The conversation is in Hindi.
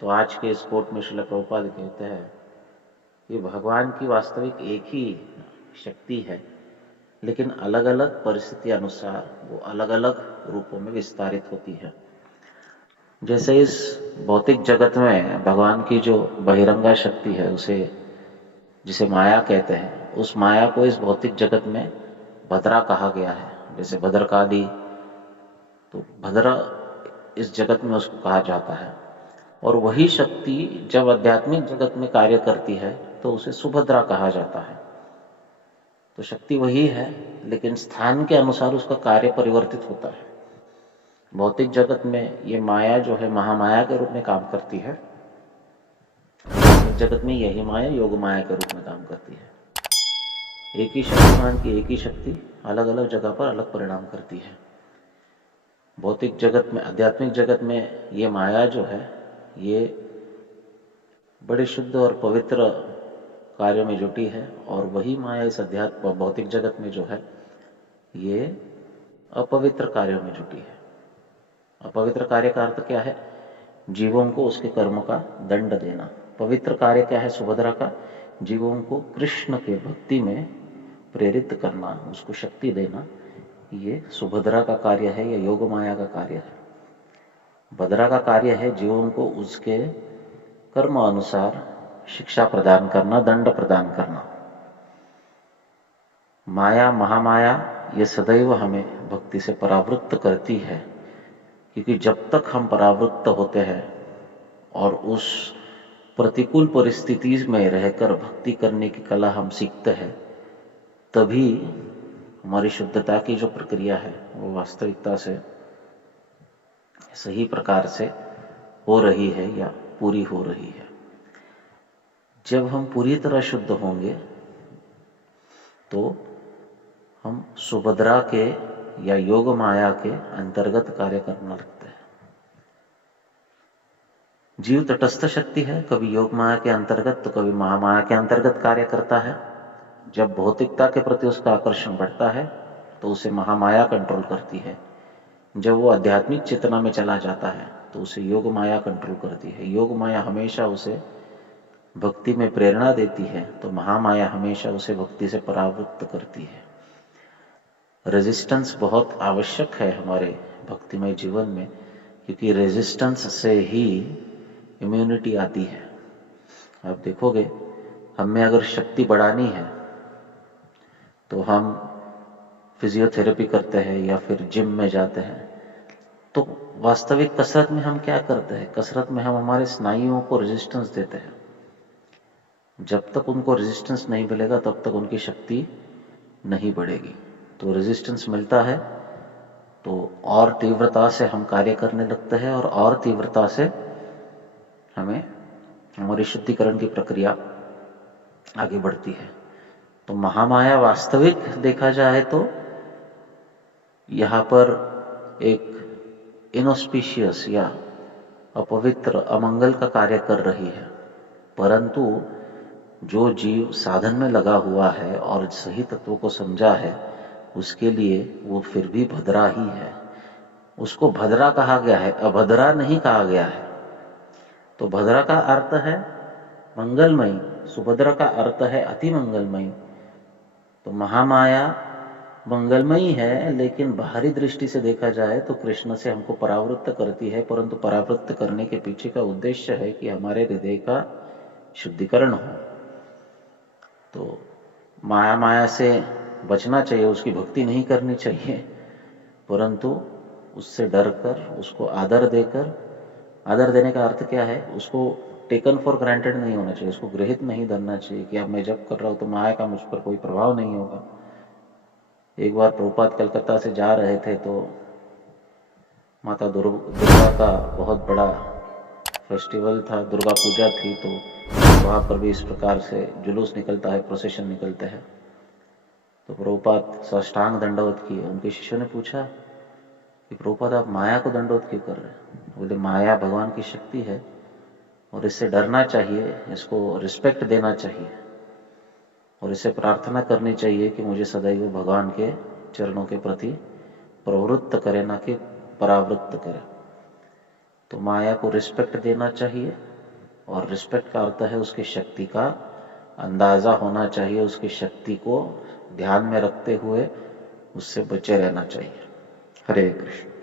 तो आज के इस कोट में श्रील प्रभुपाद कहते हैं कि भगवान की वास्तविक एक ही शक्ति है, लेकिन अलग अलग परिस्थिति अनुसार वो अलग अलग रूपों में विस्तारित होती है। जैसे इस भौतिक जगत में भगवान की जो बहिरंगा शक्ति है, उसे जिसे माया कहते हैं, उस माया को इस भौतिक जगत में भद्रा कहा गया है। जैसे भद्रकाली, तो भद्र इस जगत में उसको कहा जाता है। और वही शक्ति जब आध्यात्मिक जगत में कार्य करती है तो उसे सुभद्रा कहा जाता है। तो शक्ति वही है, लेकिन स्थान के अनुसार उसका कार्य परिवर्तित होता है। भौतिक जगत में ये माया जो है महामाया के रूप में काम करती है, जगत में यही माया योग माया के रूप में काम करती है। एक ही शक्तिमान की एक ही शक्ति अलग अलग जगह पर अलग परिणाम करती है। भौतिक जगत में, आध्यात्मिक जगत में ये माया जो है, ये बड़े शुद्ध और पवित्र कार्यों में जुटी है, और वही माया इस अध्यात्म भौतिक जगत में जो है, ये अपवित्र कार्यों में जुटी है। अपवित्र कार्य का अर्थ क्या है? जीवों को उसके कर्म का दंड देना। पवित्र कार्य क्या है सुभद्रा का? जीवों को कृष्ण के भक्ति में प्रेरित करना, उसको शक्ति देना। ये सुभद्रा का कार्य है या योग माया का कार्य है। भद्रा का कार्य है जीवों को उसके कर्म अनुसार शिक्षा प्रदान करना, दंड प्रदान करना। माया, महामाया, ये सदैव हमें भक्ति से परावृत्त करती है, क्योंकि जब तक हम परावृत्त होते हैं और उस प्रतिकूल परिस्थिति में रहकर भक्ति करने की कला हम सीखते हैं, तभी हमारी शुद्धता की जो प्रक्रिया है वो वास्तविकता से सही प्रकार से हो रही है या पूरी हो रही है। जब हम पूरी तरह शुद्ध होंगे तो हम सुभद्रा के या योग माया के अंतर्गत कार्य करना लगते हैं। जीव तटस्थ शक्ति है, कभी योग माया के अंतर्गत तो कभी महामाया के अंतर्गत कार्य करता है। जब भौतिकता के प्रति उसका आकर्षण बढ़ता है तो उसे महामाया कंट्रोल करती है। जब वो आध्यात्मिक चेतना में चला जाता है तो उसे योग माया कंट्रोल करती है। योग माया हमेशा उसे भक्ति में प्रेरणा देती है, तो महामाया हमेशा उसे भक्ति से परावृत्त करती है। रेजिस्टेंस बहुत आवश्यक है हमारे भक्तिमय जीवन में, क्योंकि रेजिस्टेंस से ही इम्यूनिटी आती है। आप देखोगे, हमें अगर शक्ति बढ़ानी है तो हम फिजियोथेरेपी करते हैं या फिर जिम में जाते हैं। तो वास्तविक कसरत में हम क्या करते हैं? कसरत में हम हमारे स्नायुओं को रेजिस्टेंस देते हैं। जब तक उनको रेजिस्टेंस नहीं मिलेगा तब तक उनकी शक्ति नहीं बढ़ेगी। तो रेजिस्टेंस मिलता है तो और तीव्रता से हम कार्य करने लगते हैं, और तीव्रता से हमें हमारी शुद्धिकरण की प्रक्रिया आगे बढ़ती है। तो महामाया वास्तविक देखा जाए तो यहाँ पर एक इनऑस्पिशियस या अपवित्र, अमंगल का कार्य कर रही है। परंतु जो जीव साधन में लगा हुआ है और सही तत्वों को समझा है, उसके लिए वो फिर भी भद्रा ही है। उसको भद्रा कहा गया है, अभद्रा नहीं कहा गया है। तो भद्रा का अर्थ है मंगलमयी, सुभद्रा का अर्थ है अति मंगलमयी। तो महामाया मंगलमयी है, लेकिन बाहरी दृष्टि से देखा जाए तो कृष्ण से हमको परावृत्त करती है, परंतु परावृत्त करने के पीछे का उद्देश्य है कि हमारे हृदय का शुद्धिकरण हो। तो माया से बचना चाहिए, उसकी भक्ति नहीं करनी चाहिए, परंतु उससे डर कर, उसको आदर देकर, आदर देने का अर्थ क्या है? उसको टेकन फॉर ग्रांटेड नहीं होना चाहिए, उसको गृहित नहीं धरना चाहिए कि अब मैं जब कर रहा हूँ तो माया का मुझ पर कोई प्रभाव नहीं होगा। एक बार प्रभुपाद कलकत्ता से जा रहे थे तो माता दुर्गा का बहुत बड़ा फेस्टिवल था, दुर्गा पूजा थी, तो वहाँ पर भी इस प्रकार से जुलूस निकलता है, प्रोसेशन निकलते हैं। तो प्रभुपाद साष्टांग दंडवत किए। उनके शिष्यों ने पूछा कि प्रभुपाद आप माया को दंडवत क्यों कर रहे हैं? बोले माया भगवान की शक्ति है और इससे डरना चाहिए, इसको रिस्पेक्ट देना चाहिए और इसे प्रार्थना करनी चाहिए कि मुझे सदैव भगवान के चरणों के प्रति प्रवृत्त करे, ना कि परावृत्त करे। तो माया को रिस्पेक्ट देना चाहिए, और रिस्पेक्ट का अर्थ है उसकी शक्ति का अंदाजा होना चाहिए, उसकी शक्ति को ध्यान में रखते हुए उससे बचे रहना चाहिए। हरे कृष्ण।